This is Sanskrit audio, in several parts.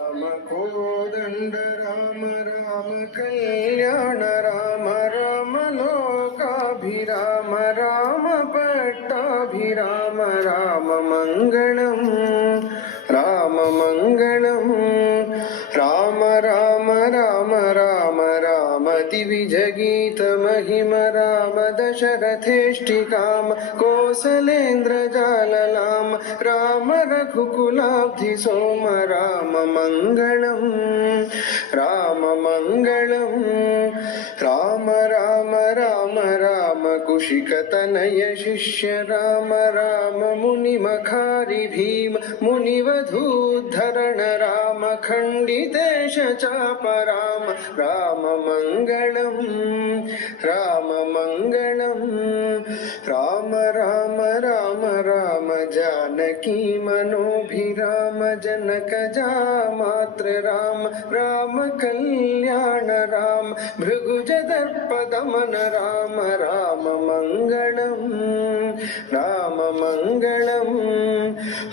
राम कोदंड राम राम कल्याण राम राम लोकाभिराम राम पट्टाभिराम राम मंगलम राम मंगलम राम राम राम राम राम दिविजगीत महिम राम दशरथेष्टिकाम कोसलेन्द्र जाललाम राम रघुकुलाब्धि सोम राम मंगलम राम मंगलम राम राम राम राम कुशिकतनय शिष्य राम राम मुनिमखारि भीम मुनिवधूद्धरण राम खण्डितेश चाप राम राम मंगलम राम मंगलम राम राम राम राम जानकी मनोभिराम जनक जामात्र राम राम कल्याण राम भृगुजदर्पदमन राम राम मंगलम राम मंगलम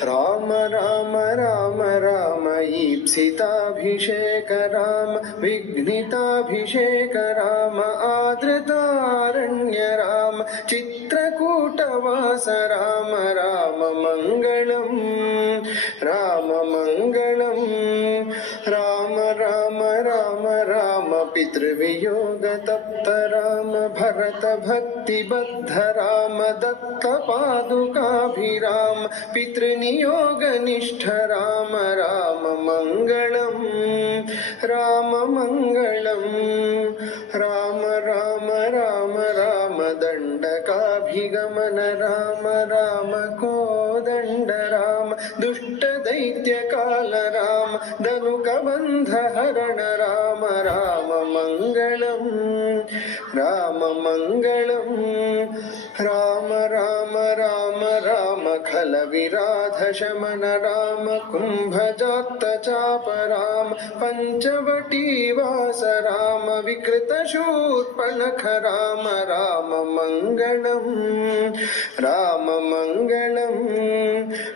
राम राम राम राम ईप्सिताभिषेक राम विघ्निताभिषेक राम आदृतारण्य राम चित्रकूटवास राम राम मंगलम राम मंगलम राम राम राम राम पितृवियोग तप्त राम भरत भक्तिबद्ध राम दत्त पादुकाभिराम पितृनियोग निष्ठ राम राम मंगलम राम मंगलम राम राम राम राम दंडकाभिगमन राम राम कोदंड राम दुष्ट दैत्य काल राम धनुकबंध हरण राम राम मंगलम राम मंगलम राम राम राम राम खल विराध शमन राम कुंभजात चाप राम पंचवटी वास राम विकृत शूर्पणख राम राम मंगलम राम मंगलम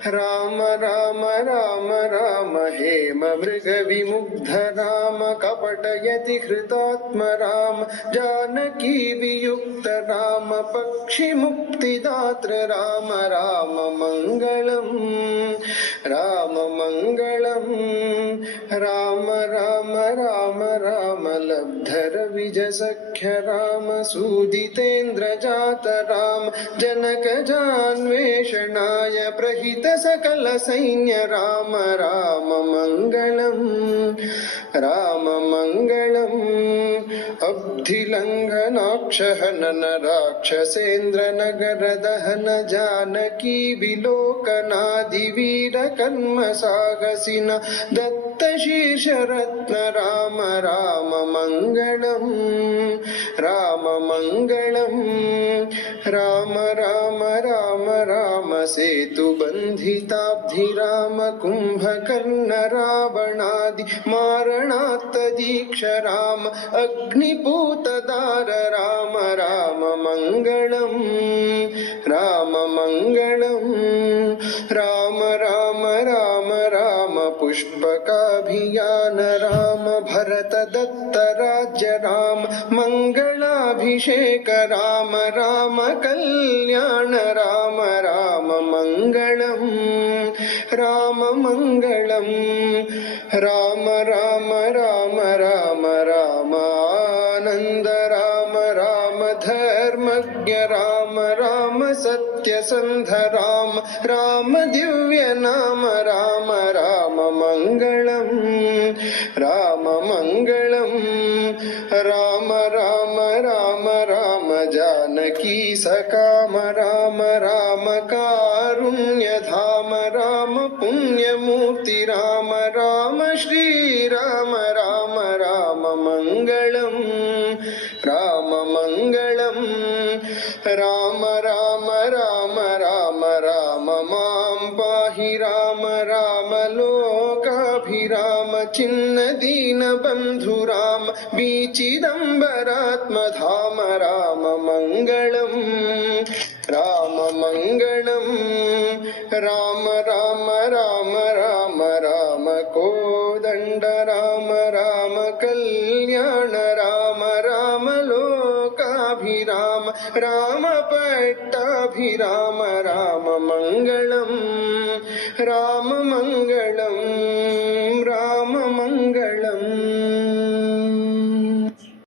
राम राम राम राम हेम मृग विमुग्ध राम कपट यति कृतात्म राम जानकी वियुक्त राम पक्षि मुक्तिदात्र राम राम मंगलम राम मंगलम राम राम राम राम लब्धर विज सख्य राम सूदितेन्द्र जात राम जनक जान्वेषणाय प्रहित सकल सैन्य राम राम मंगलम राम मंगलम अब्धिलंघनाक्षहनन राक्षसेन्द्र नगर दहन जानकी विलोकनादिवीर कर्म साहसिन दत्त शीर्ष रत्न राम राम मंगलम राम मंगलम राम राम राम राम सेतु बंधिताब्धि राम कुंभकर्ण रावणादि मारणात्त दीक्ष राम अग्निपूत दार राम राम मंगलम राम मंगलम राम राम राम राम पुष्पकाभियान राम भरत दत्त राज्य राम मंगलाभिषेक राम राम कल्याण राम राम मंगलम राम मंगलम राम राम राम राम राम आनंद राम राम धर्मज्ञ राम राम सत्यसंध राम राम दिव्य नाम राम राम मंगलम राम मंगलम राम राम राम राम जानकी सकाम राम राम कारुण्य धाम राम पुण्यमूर्ति राम राम श्री राम राम राम मंगलम राम मंगलम राम राम राम राम राम मां पाहि राम राम लोकाभिराम चिन्न दीन बंधु राम बीचिदंबरात्म धाम राम मंगलम राम मंगलम राम राम राम राम राम को कोदण्ड राम राम कल्याण राम राम लोकाभिराम राम पट्टाभिराम राम मङ्गलम् राम मङ्गलम्